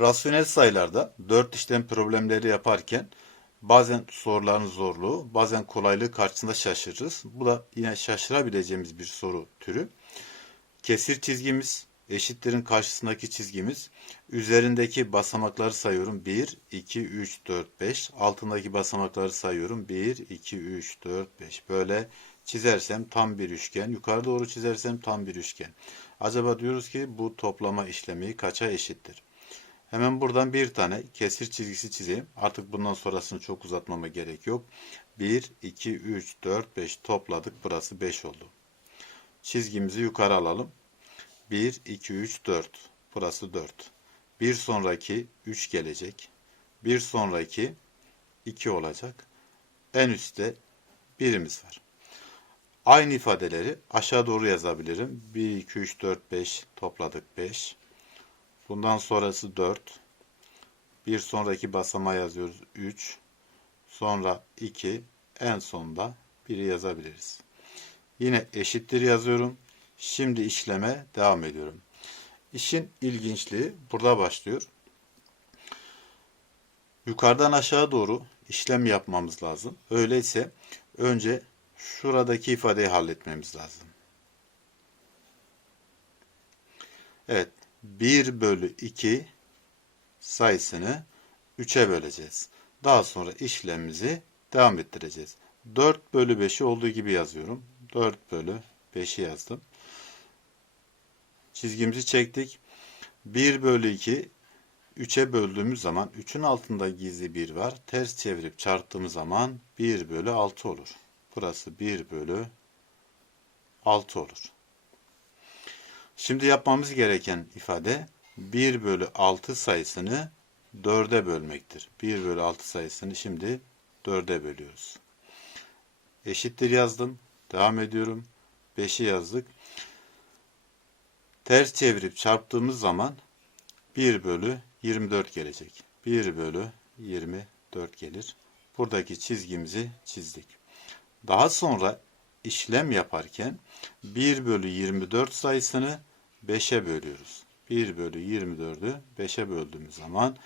Rasyonel sayılarda 4 işlem problemleri yaparken bazen soruların zorluğu, bazen kolaylığı karşısında şaşırırız. Bu da yine şaşırabileceğimiz bir soru türü. Kesir çizgimiz, eşitlerin karşısındaki çizgimiz. Üzerindeki basamakları sayıyorum. 1, 2, 3, 4, 5. Altındaki basamakları sayıyorum. 1, 2, 3, 4, 5. Böyle çizersem tam bir üçgen. Yukarı doğru çizersem tam bir üçgen. Acaba diyoruz ki bu toplama işlemi kaça eşittir? Hemen buradan bir tane kesir çizgisi çizeyim. Artık bundan sonrasını çok uzatmama gerek yok. 1, 2, 3, 4, 5 topladık. Burası 5 oldu. Çizgimizi yukarı alalım. 1, 2, 3, 4. Burası 4. Bir sonraki 3 gelecek. Bir sonraki 2 olacak. En üstte birimiz var. Aynı ifadeleri aşağı doğru yazabilirim. 1, 2, 3, 4, 5 topladık 5. Bundan sonrası 4. Bir sonraki basamağa yazıyoruz 3. Sonra 2. En sonda 1'i yazabiliriz. Yine eşittir yazıyorum. Şimdi işleme devam ediyorum. İşin ilginçliği burada başlıyor. Yukarıdan aşağı doğru işlem yapmamız lazım. Öyleyse önce şuradaki ifadeyi halletmemiz lazım. Evet. 1 bölü 2 sayısını 3'e böleceğiz. Daha sonra işlemimizi devam ettireceğiz. 4 bölü 5'i olduğu gibi yazıyorum. 4 bölü 5'i yazdım. Çizgimizi çektik. 1 bölü 2 3'e böldüğümüz zaman 3'ün altında gizli 1 var. Ters çevirip çarptığımız zaman 1 bölü 6 olur. Burası 1 bölü 6 olur. Şimdi yapmamız gereken ifade 1 bölü 6 sayısını 4'e bölmektir. 1 bölü 6 sayısını şimdi 4'e bölüyoruz. Eşittir yazdım. Devam ediyorum. 5'i yazdık. Ters çevirip çarptığımız zaman 1 bölü 24 gelecek. 1 bölü 24 gelir. Buradaki çizgimizi çizdik. Daha sonra işlem yaparken 1 bölü 24 sayısını 5'e bölüyoruz. 1 bölü 24'ü 5'e böldüğümüz zaman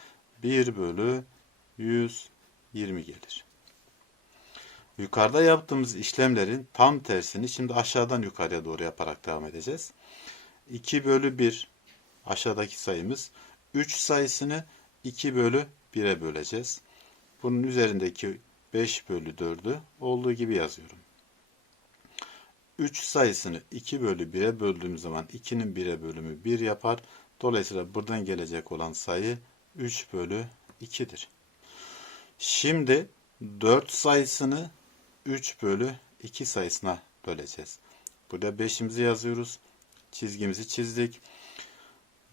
1 bölü 120 gelir. Yukarıda yaptığımız işlemlerin tam tersini şimdi aşağıdan yukarıya doğru yaparak devam edeceğiz. 2 bölü 1 aşağıdaki sayımız 3 sayısını 2 bölü 1'e böleceğiz. Bunun üzerindeki 5 bölü 4'ü olduğu gibi yazıyorum. 3 sayısını 2 bölü 1'e böldüğümüz zaman 2'nin 1'e bölümü 1 yapar. Dolayısıyla buradan gelecek olan sayı 3 bölü 2'dir. Şimdi 4 sayısını 3 bölü 2 sayısına böleceğiz. Burada 5'imizi yazıyoruz. Çizgimizi çizdik.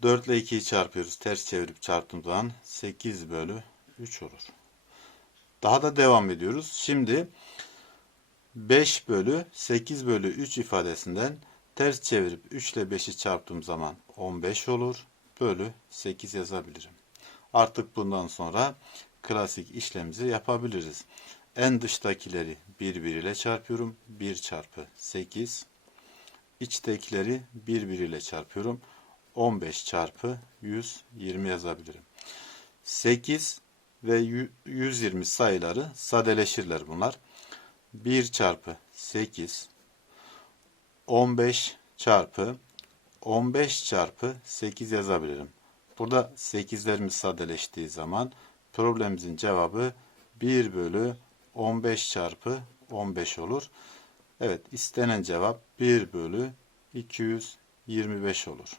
4 ile 2'yi çarpıyoruz. Ters çevirip çarptığımız zaman 8 bölü 3 olur. Daha da devam ediyoruz. Şimdi 5 bölü 8 bölü 3 ifadesinden ters çevirip 3 ile 5'i çarptığım zaman 15 olur. Bölü 8 yazabilirim. Artık bundan sonra klasik işlemimizi yapabiliriz. En dıştakileri birbiriyle çarpıyorum. 1 çarpı 8. İçtekileri birbiriyle çarpıyorum. 15 çarpı 120 yazabilirim. 8 ve 120 sayıları sadeleşirler bunlar. 1 çarpı 8 15 çarpı 15 çarpı 8 yazabilirim. Burada 8'lerimiz sadeleştiği zaman problemimizin cevabı 1 bölü 15 çarpı 15 olur. Evet istenen cevap 1 bölü 225 olur.